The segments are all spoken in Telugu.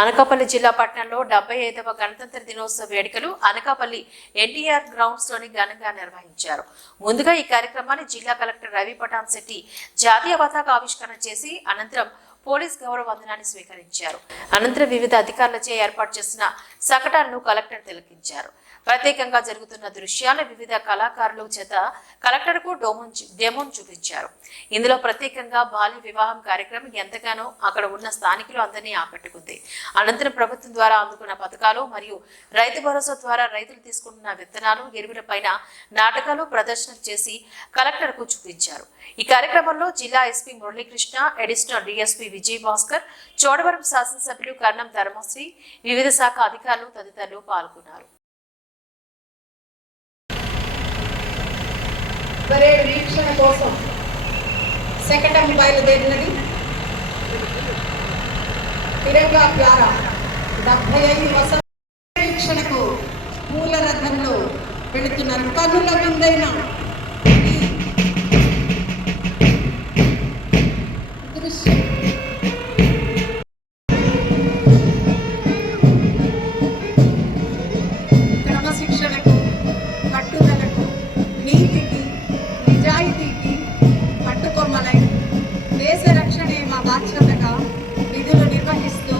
అనకాపల్లి జిల్లా పట్టణంలో 75వ గణతంత్ర దినోత్సవ వేడుకలు అనకాపల్లి ఎన్టీఆర్ గ్రౌండ్స్ లోని ఘనంగా నిర్వహించారు. ముందుగా ఈ కార్యక్రమాన్ని జిల్లా కలెక్టర్ రవి పటాన్ శెట్టి జాతీయ పతాక ఆవిష్కరణ చేసి అనంతరం పోలీస్ గౌరవ వందనాన్ని స్వీకరించారు. అనంతరం వివిధ అధికారులచే ఏర్పాటు చేసిన శకటాలను కలెక్టర్ తిలకించారు. ప్రత్యేకంగా జరుగుతున్న దృశ్యాలు వివిధ కళాకారుల చేత కలెక్టర్ కు డెమోన్ చూపించారు. ఇందులో ప్రత్యేకంగా బాల్య వివాహం కార్యక్రమం ఎంతగానో అక్కడ ఉన్న స్థానికులు అందరినీ ఆకట్టుకుంది. అనంతరం ప్రభుత్వం ద్వారా అందుకున్న పథకాలు మరియు రైతు భరోసా ద్వారా రైతులు తీసుకుంటున్న విత్తనాలు ఎరువుల పైన నాటకాలు ప్రదర్శన చేసి కలెక్టర్ కు చూపించారు. ఈ కార్యక్రమంలో జిల్లా SP Muralikrishna, additional DSP Vijay Bhaskar, Chodavaram శాసనసభ్యులు కర్ణం ధర్మశ్రీ, వివిధ శాఖ అధికారులు తదితరులు పాల్గొన్నారు. వీక్షణ కోసం శకటం బయలుదేరినది. తిరంగా ద్వారా 75 వసంత వీక్షణకు పూల రథంలో వెళుతున్నారు. కనుల ముందైన దృశ్యం క్రమశిక్షణకు, కట్టుదలకు, నీతికి, నిజాయితీకి పట్టుకొమ్మలై దేశ రక్షణే మా బాధ్యతగా విధులు నిర్వహిస్తూ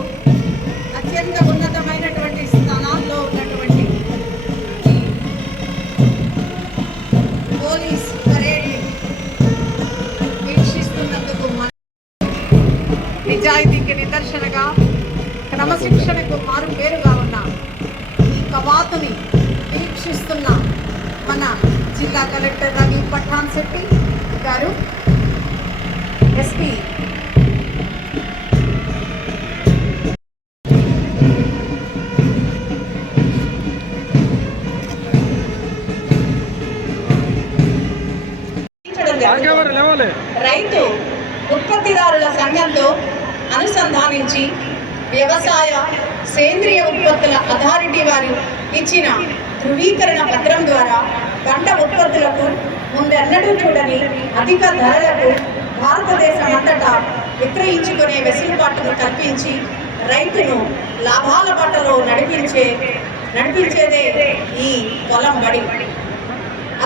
అత్యంత ఉన్నతమైనటువంటి స్థానాల్లో ఉన్నటువంటి పోలీస్ పరేడ్ని వీక్షిస్తున్నందుకు నిజాయితీకి నిదర్శనగా, క్రమశిక్షణకు మారు పేరుగా ఉన్న ఈ కవాతుని వీక్షిస్తున్న మన జిల్లా కలెక్టర్ రవి పటాన్ శెట్టి గారు, ఎస్పీ రైతు ఉత్పత్తిదారుల సంఘంతో అనుసంధానించి వ్యవసాయ సేంద్రియ ఉత్పత్తుల అథారిటీ వారు ఇచ్చిన ధృవీకరణ పత్రం ద్వారా పంట ఉత్పత్తులకు ముందెన్నడూ చూడని అధిక ధరలకు భారతదేశం అంతటా విక్రయించుకునే వెసులుబాటును కల్పించి రైతును లాభాల బాటలో నడిపించేదే ఈ పొలం బడి.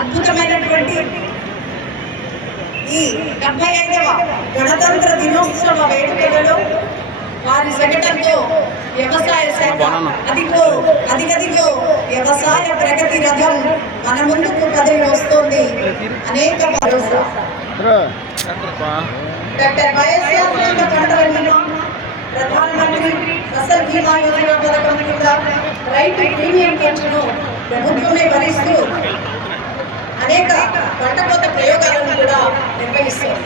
అద్భుతమైనటువంటి ఈ 75వ గణతంత్ర దినోత్సవ వేడుకలలో వారి శకటంతో వ్యవసాయ శాఖ అదిగదిగో వ్యవసాయ ప్రగతి రథం మన ముందుకు కదిలి వస్తోంది. అనేక భరోసా డాక్టర్ వైఎస్ఆర్ ప్రధానమంత్రి ఫసల్ బీమా యోజన పథకం కింద రైతు ప్రీమియం ఖర్చును ప్రభుత్వమే భరిస్తూ అనేక పంట కోత ప్రయోగాలను కూడా నిర్వహిస్తారు.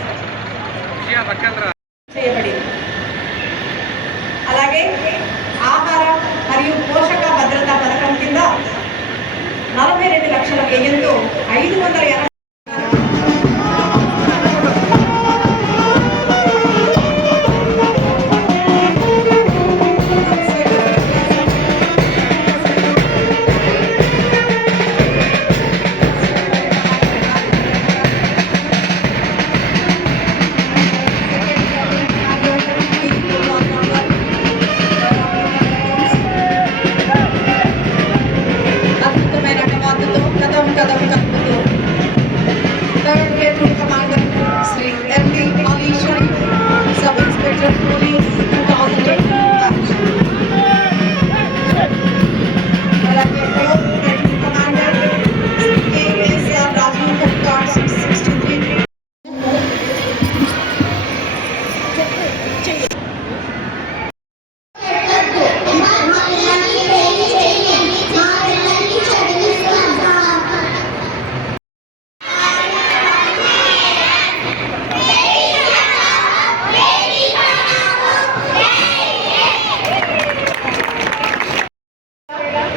అలాగే ఆహార మరియు పోషక భద్రతా పథకం కింద 42 లక్షల వ్యయంతో 580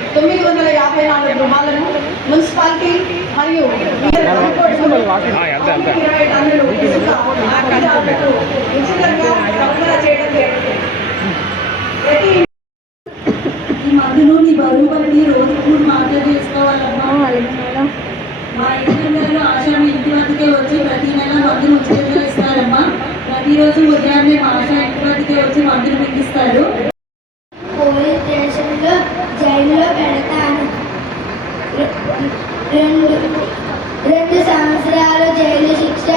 954 గృహాలను మున్సిపాలిటీ మరియు ఈ మందులు నీ బరువు బట్టి రోజు కూడా మాటలు చేసుకోవాలమ్మా. మా ఇంటి ఆశ ఇంటి వద్దకే వచ్చి ప్రతి నెల మందులు ఉచితంగా ఇస్తారమ్మా. ప్రతిరోజు ఉదయాన్నే మా ఆశ ఇంటి వద్దకే వచ్చి మందులు మింగిస్తారు. పోలీస్ స్టేషన్లో జైల్లో పెడతాను. 2 సంవత్సరాల జైలు శిక్ష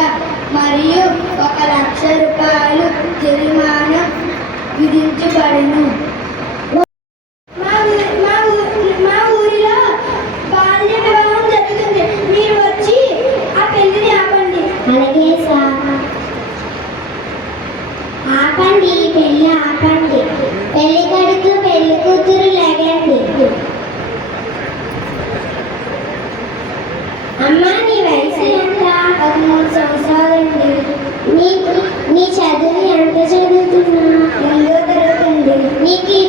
మరియు 1 లక్ష రూపాయలు జరిమానా విధించబడును. మా ఊరిలో బాల్య వివాహం జరుగుతుంది. మీరు వచ్చి ఆ పెళ్లిని ఆపండి. అలాగే సార్. ఆపండి, పెళ్లి ఆపండి. పెళ్లి కొడుకు పెళ్లి కూతురు లేగండి. అమ్మా, నీ వయసు ఎంత? 13 సంవత్సరాలండి. నీ చదువు ఎంత చదువుతున్నా? 8వ తరగతి అండి. నీకు ఈ